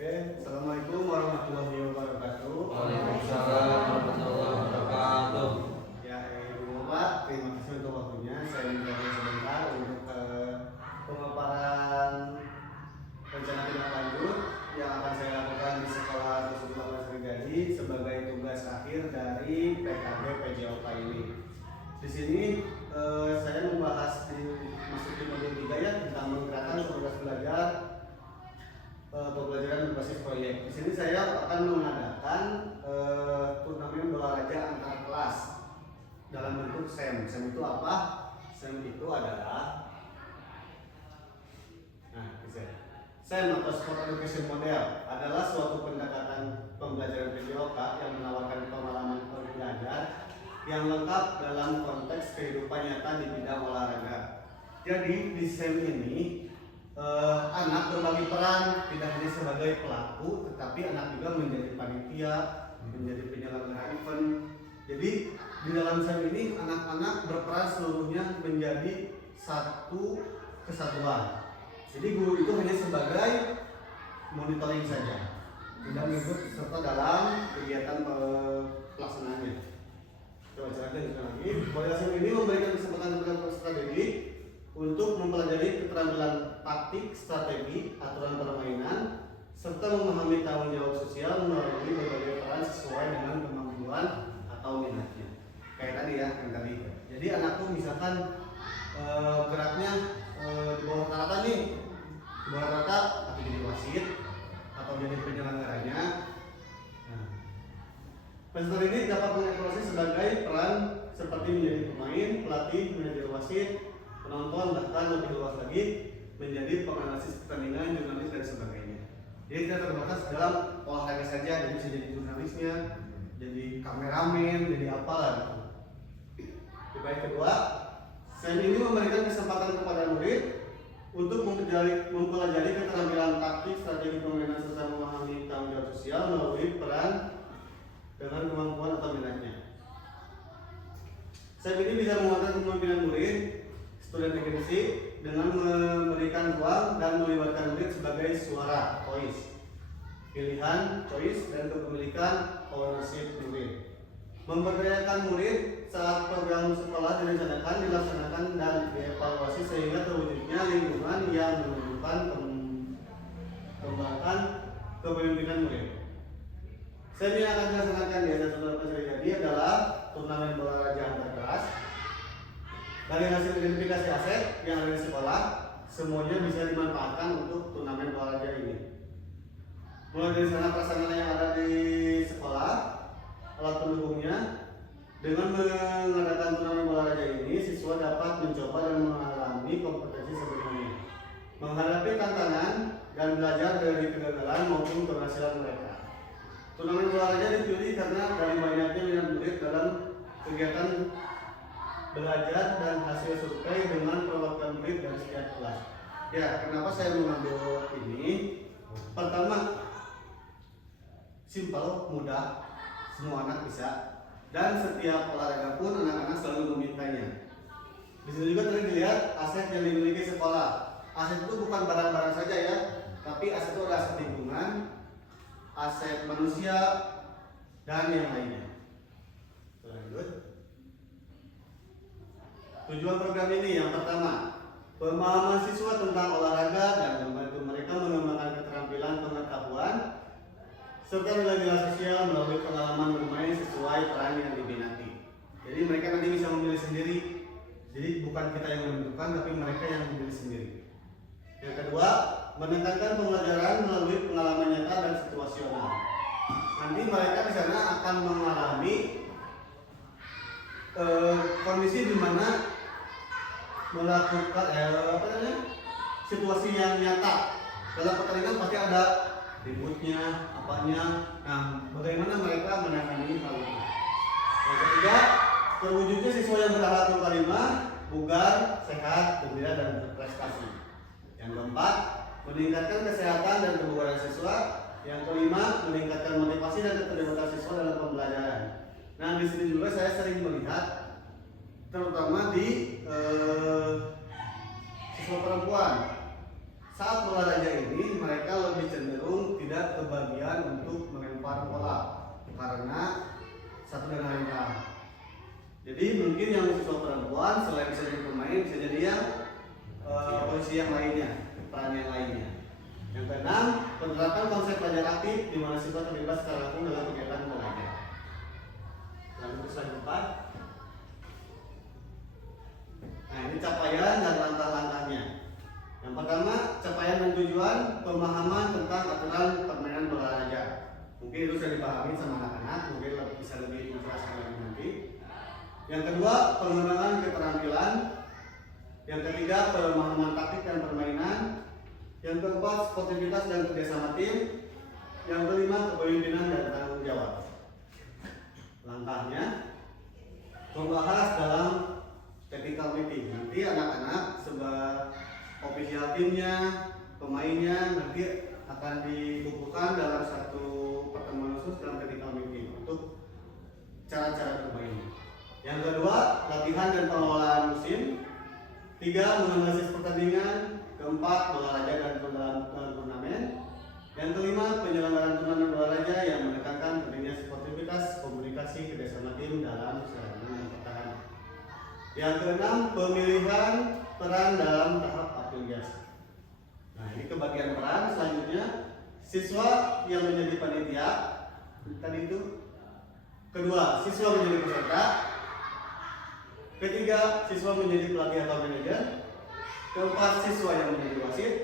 Oke, Assalamualaikum warahmatullahi wabarakatuh. Waalaikumsalam warahmatullahi wabarakatuh. Ya, Ibu Bapak, terima kasih untuk waktunya. Saya minta sebentar untuk pemaparan rencana tindak lanjut yang akan saya lakukan di sekolah tersebut terjadi sebagai tugas akhir dari PKB PJOK ini. Di sini saya membahas masuk di modul 3 ya tentang menggerakkan tugas belajar pembelajaran berbasis proyek. Di sini saya akan mengadakan turnamen olahraga antar kelas dalam bentuk SEM. SEM itu apa? SEM itu adalah SEM atau Sport Education Model adalah suatu pendekatan pembelajaran PJOK yang menawarkan pengalaman belajar yang lengkap dalam konteks kehidupan nyata di bidang olahraga. Jadi di SEM ini anak berbagi peran tidak hanya sebagai pelaku, tetapi anak juga menjadi panitia, menjadi penyelenggara event. Jadi di dalam SEM ini anak-anak berperan seluruhnya menjadi satu kesatuan. Jadi guru itu hanya sebagai monitoring saja, tidak ikut serta dalam kegiatan pelaksanaannya. Coba ceritakan lagi. Model SEM ini memberikan kesempatan kepada strategi untuk mempelajari keterampilan taktik, strategi, aturan permainan, serta memahami tanggung jawab sosial melalui berbagai peran sesuai dengan kemampuan atau minatnya. Kayak tadi ya, yang tadi. Jadi anakku misalkan geraknya di bawah rata nih, di bawah rata atau jadi wasit atau jadi penyelenggaranya. Nah, peserta ini dapat mengeksplorasi sebagai peran seperti menjadi pemain, pelatih, manajer wasit, penonton, bahkan lebih luas lagi menjadi penganalisis pertandingan, jurnalis dan sebagainya. Jadi tidak terbatas dalam olahraga saja, jadi bisa jadi jurnalisnya, jadi kameramen, jadi apalah gitu. Baik, kedua, SEM ini memberikan kesempatan kepada murid untuk mempelajari keterampilan taktik, strategi permainan serta memahami tanggung jawab sosial melalui peran dengan kemampuan atau minatnya. SEM ini bisa menguatkan kemampuan murid student agency dengan memberikan ruang dan melibatkan murid sebagai suara voice, pilihan choice dan kepemilikan ownership murid. Memberdayakan murid saat program sekolah direncanakan, dilaksanakan dan dievaluasi sehingga terwujudnya lingkungan yang menunjukkan kembangkan kepemimpinan murid. SEM yang akan dilaksanakan di Saudara Jadi adalah turnamen bola raga antar kelas. Dari hasil identifikasi aset yang ada di sekolah, semuanya bisa dimanfaatkan untuk turnamen olahraga ini. Mulai dari sarana prasarana yang ada di sekolah, alat pendukungnya. Dengan mengadakan turnamen olahraga ini, siswa dapat mencoba dan mengalami kompetensi sebelumnya, menghadapi tantangan dan belajar dari kegagalan maupun keberhasilan mereka. Turnamen olahraga dipilih karena dari banyaknya minat murid dalam kegiatan belajar dan hasil survei dengan perwakilan murid dari setiap kelas. Ya, kenapa saya mengambil ini? Pertama, simpel, mudah, semua anak bisa, dan setiap olahraga pun anak-anak selalu memintanya. Di sini juga tadi dilihat aset yang dimiliki sekolah. Aset itu bukan barang-barang saja ya, tapi aset itu ada aset lingkungan, aset manusia, dan yang lainnya. Lanjut. Tujuan program ini yang pertama, pemahaman siswa tentang olahraga dan membantu mereka mengembangkan keterampilan pengetahuan serta nilai-nilai sosial melalui pengalaman bermain sesuai peran yang diminati. Jadi mereka nanti bisa memilih sendiri. Jadi bukan kita yang menentukan, tapi mereka yang memilih sendiri. Yang kedua, menekankan pembelajaran melalui pengalaman nyata dan situasional. Nanti mereka di sana akan mengalami kondisi di mana melakukan situasi yang nyata. Dalam pertandingan pasti ada ributnya, apanya. Nah, bagaimana mereka menangani hal itu? Yang ketiga, terwujudnya siswa yang berakhlakul karimah, bugar, sehat, gembira dan berprestasi. Yang keempat, meningkatkan kesehatan dan kebugaran siswa. Yang kelima, meningkatkan motivasi dan keterlibatan siswa dalam pembelajaran. Nah, di sini juga saya sering melihat, terutama di siswa perempuan, saat olahraga ini mereka lebih cenderung tidak yang lainnya, peran yang lainnya. Yang keenam, penerapan konsep belajar aktif di mana siswa terlibat secara langsung dalam kegiatan belajar. Lalu slide 4. Nah, ini capaian dan langkah-langkahnya. Yang pertama, capaian dan tujuan pemahaman tentang aturan permainan olahraga. Mungkin itu sudah dipahami sama anak-anak, mungkin bisa lebih menjelaskan lagi nanti. Yang kedua, pengembangan keterampilan. Yang ketiga, pemahaman taktik dan permainan. Yang keempat, sportivitas dan kerjasama tim. Yang kelima, kepemimpinan dan tanggung jawab. Langkahnya, membahas dalam technical meeting. Nanti anak-anak sebagai official timnya, pemainnya nanti akan dibukukan dalam satu pertemuan khusus dalam technical meeting untuk cara-cara bermain. Yang kedua, latihan dan pengelolaan musim. 3, menganalisis pertandingan. Keempat, olahraga dan turnamen. Yang kelima, penyelenggaraan turnamen olahraga yang menekankan pentingnya sportivitas, komunikasi, kerjasama tim dalam serangan dan pertahanan. Yang keenam, pemilihan peran dalam tahap afiliasi. Nah, ini kebagian peran. Selanjutnya, siswa yang menjadi panitia tadi itu. Kedua, siswa menjadi peserta. Ketiga, siswa menjadi pelatih atau manajer. Keempat, siswa yang menjadi wasit.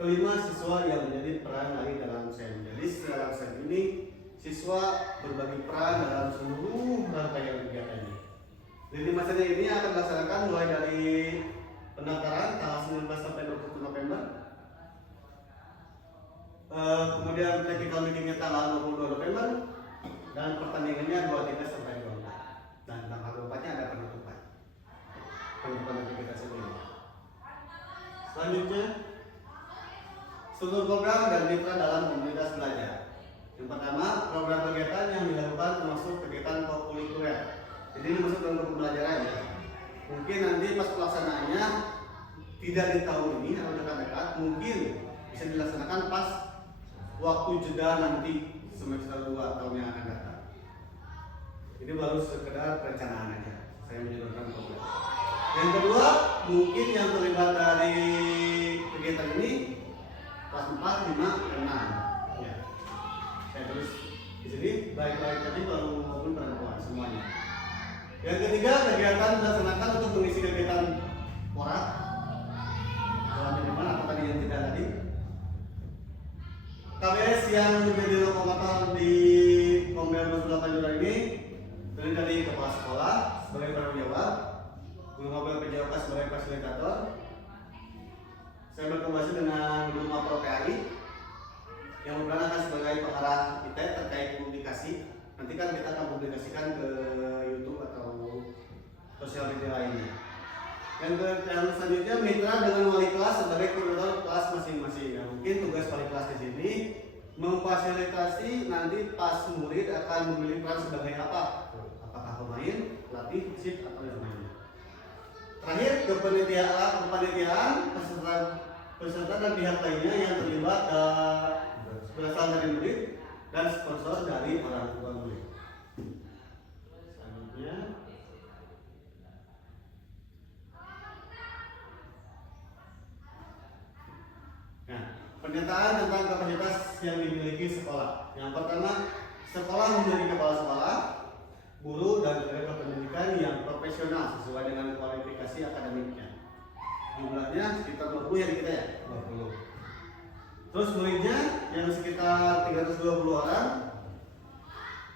Kelima, siswa yang menjadi peran lari dalam SEM. Jadi dalam SEM ini siswa berbagi peran dalam seluruh rangkaian kegiatan ini. Jadi masanya ini akan dilaksanakan mulai dari pendaftaran tanggal 19 sampai 27 November. Kemudian technical meetingnya tanggal 22 November dan pertandingannya 23 sampai 24. Dan tanggal 24-nya ada penutupan aktivitas ini. Selanjutnya, struktur program dan mitra dalam komunitas belajar. Yang pertama, program kegiatan yang dilakukan termasuk kegiatan kokulikuler. Jadi ini masuk dalam pembelajaran ya. Mungkin nanti pas pelaksanaannya tidak di tahun ini atau dekat-dekat, mungkin bisa dilaksanakan pas waktu jeda nanti semester 2 tahun yang akan datang. Ini baru sekedar perencanaan aja. Saya menyodorkan program. Yang kedua, mungkin yang terlibat dari kegiatan ini kelas 4, 5, dan 6. Ya. Saya tulis di sini baik-baik tadi baru maupun perempuan semuanya. Yang ketiga, kegiatan dilaksanakan untuk mengisi kegiatan porak dalam minimal apa tadi yang tidak tadi. KBS yang menjadi lokomotor di Komber 28 Jura ini terdiri dari kepala sekolah sebagai penanggung jawab, guru mapel PJOK sebagai fasilitator. Saya berkolaborasi dengan guru mapel PAI yang berperan akan sebagai pengarah kita terkait publikasi. Nanti kan kita akan publikasikan ke YouTube atau sosial media lainnya. Yang selanjutnya, mitra dengan wali kelas sebagai koordinator kelas masing-masing. Nah, mungkin tugas wali kelas di sini memfasilitasi nanti pas murid akan memilih peran sebagai apa? Apakah pemain, pelatih, wasit atau yang lainnya. Terakhir, kepanitiaan peserta dan pihak lainnya yang terlibat berasal dari murid dan sponsor dari orang tua murid. Selanjutnya, nah, pernyataan tentang kapasitas yang dimiliki sekolah. Yang pertama, sekolah memiliki kepala sekolah, guru dan tenaga pendidikan yang profesional sesuai dengan kualifikasi akademiknya. Jumlahnya sekitar 20 ya kita ya? 20. Terus muridnya yang sekitar 320 orang.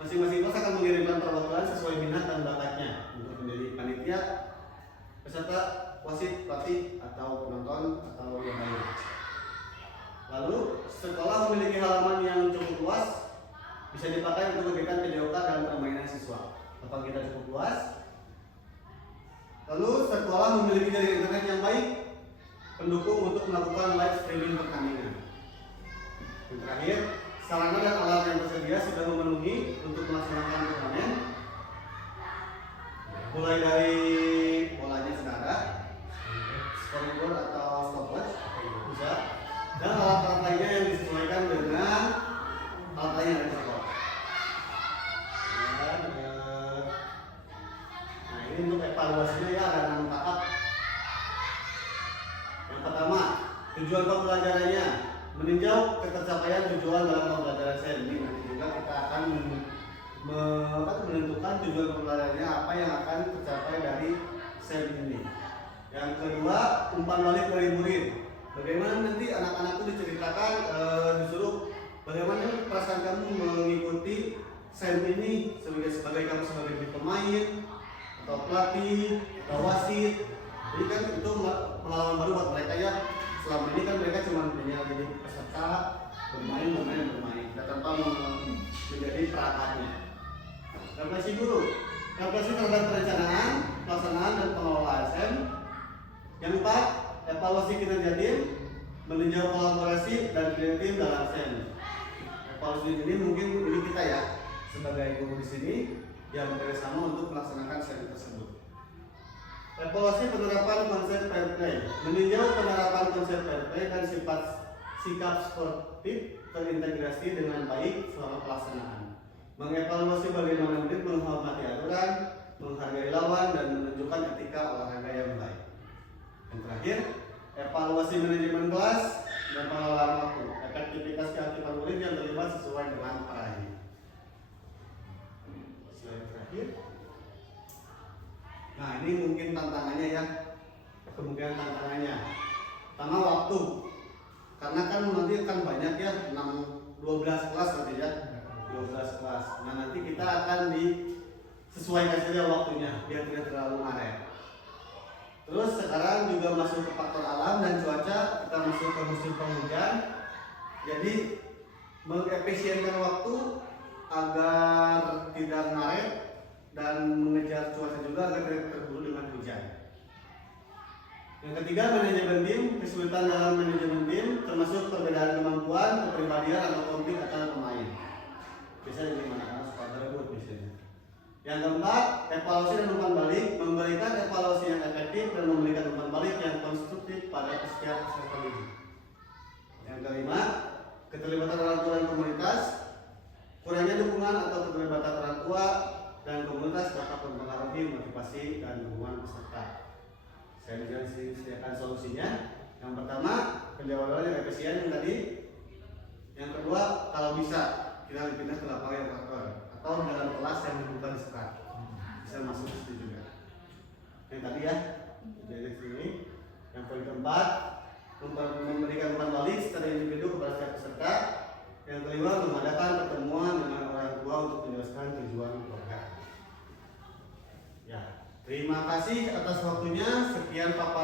Masing-masing kelas akan mengirimkan perwakilan sesuai minat dan bakatnya untuk menjadi panitia, peserta, wasit, pelatih, atau penonton atau yang lain. Lalu, sekolah memiliki halaman yang cukup luas, bisa dipakai untuk kegiatan PJOK dan permainan siswa. Lapangan kita cukup luas. Lalu, sekolah memiliki jaringan internet yang baik, pendukung untuk melakukan live streaming pertandingan. Yang terakhir, sarana dan alat yang tersedia sudah memenuhi untuk melaksanakan turnamen. Mulai dari bolanya sudah ada, scoreboard atau stopwatch bisa, dan alat-alat lainnya yang disesuaikan dengan alat lain yang ada di sekolah. Nah, ini untuk evaluasinya ya ada 6 tahap. Yang Yang pertama, tujuan pembelajarannya meninjau ketercapaian tujuan dalam pembelajaran SEM. Ini nanti juga kita akan menentukan tujuan pembelajarannya apa yang akan tercapai dari SEM ini. Yang kedua, umpan balik dari murid. Bagaimana nanti anak-anak itu diceritakan, disuruh bagaimana perasaan kamu mengikuti SEM ini sebagai kamu sebagai pemain atau pelatih atau wasit. Jadi kan itu pengalaman baru buat mereka ya. Selama ini kan mereka cuma hanya jadi peserta bermain dan tanpa menjadi perangkatnya. Refleksi dulu. Refleksi terhadap perencanaan, pelaksanaan dan pengelolaan SEM. Yang empat, evaluasi kinerja tim, meninjau kolaborasi dan kerja tim dalam SEM. Evaluasi ini mungkin ini kita ya sebagai guru di sini yang bekerjasama untuk melaksanakan SEM tersebut. Evaluasi penerapan konsep fair play, meninjau penerapan konsep fair play dan sikap sportif terintegrasi dengan baik selama pelaksanaan. Mengevaluasi bagaimana murid menghormati aturan, menghargai lawan dan menunjukkan etika olahraga yang baik. Yang terakhir, evaluasi manajemen kelas dan pengelolaan waktu, efektivitas keaktifan murid yang terlibat sesuai dengan arahnya. Slide terakhir. Nah, ini mungkin tantangannya ya, kemungkinan tantangannya. Pertama, waktu, karena kan nanti akan banyak ya, 12 kelas nanti ya, 12 kelas. Nah, nanti kita akan disesuaikan saja waktunya biar tidak terlalu ngaret. Terus sekarang juga masuk ke faktor alam dan cuaca, kita masuk ke musim penghujan. Jadi mengefisienkan waktu agar tidak ngaret dan mengejar cuaca juga agar tidak terburu dengan hujan. Yang ketiga, manajemen tim, kesulitan dalam manajemen tim termasuk perbedaan kemampuan, kepribadian atau konflik antara pemain. Biasanya gimana? Suka berebut biasanya. Yang keempat, evaluasi dan umpan balik, memberikan evaluasi yang efektif dan memberikan umpan balik yang konstruktif pada setiap peserta didik. Yang kelima, keterlibatan orang tua dan komunitas, kurangnya dukungan atau keterlibatan orang tua dan komunitas dapat mempengaruhi motivasi dan dukungan peserta. Saya juga sediakan solusinya. Yang pertama, penjawaban yang efisien yang tadi. Yang kedua, kalau bisa kita pindah ke lapangan yang kotor atau dalam kelas yang bukan sekat, bisa masuk ke situ juga. Yang tadi ya, dari sini. Yang poin keempat, memberikan umpan balik secara individu kepada setiap peserta. Yang kelima, mengadakan pertemuan dengan orang tua untuk menjelaskan tujuan program. Ya, terima kasih atas waktunya. Sekian paparan